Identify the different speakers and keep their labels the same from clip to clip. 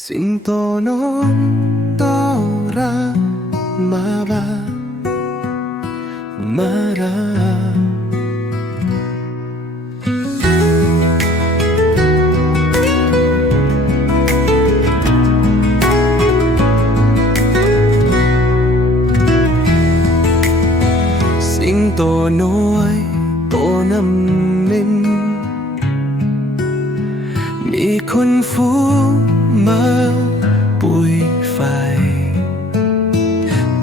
Speaker 1: สิงโตน้องต้อรามารามาราสิงโตน้อปุยไฟ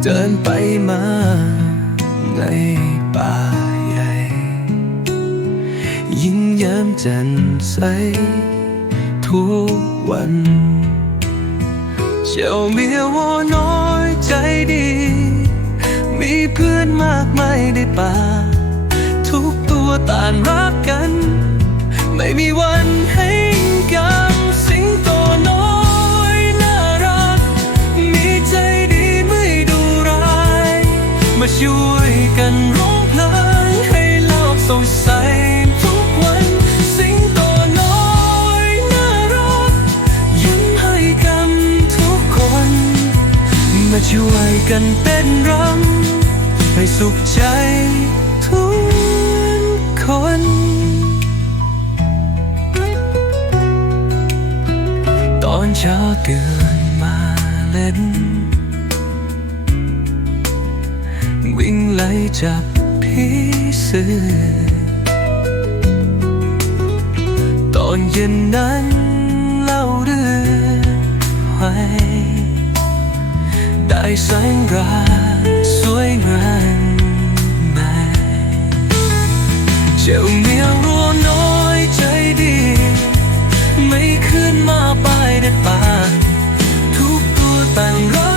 Speaker 1: เดินไปมาในป่าใหญ่ ยิ้มแย้มแจ่มใส ทุกวันเจ้าเมียวัวน้อยใจดี มีเพื่อนมากมายในป่า ทุกตัวต่างรักกัน ไม่มีวัน ช่วยกันร้องเพลงให้โลกสดใสทุกวัน สิงโตน้อยน่ารักยิ้มให้กันทุกคน มาช่วยกันเต้นรำให้สุขใจทุกคนตอนเช้าตื่นมาเล่น จับผีเสือตอนเย็นนั้นเล่าเรื่องไว้ได้แสงราสวยงามมาเจ้าเมียรัวน้อยใจดี ไม่ขึ้นมาไปในป่าทุกตัวแต่งรั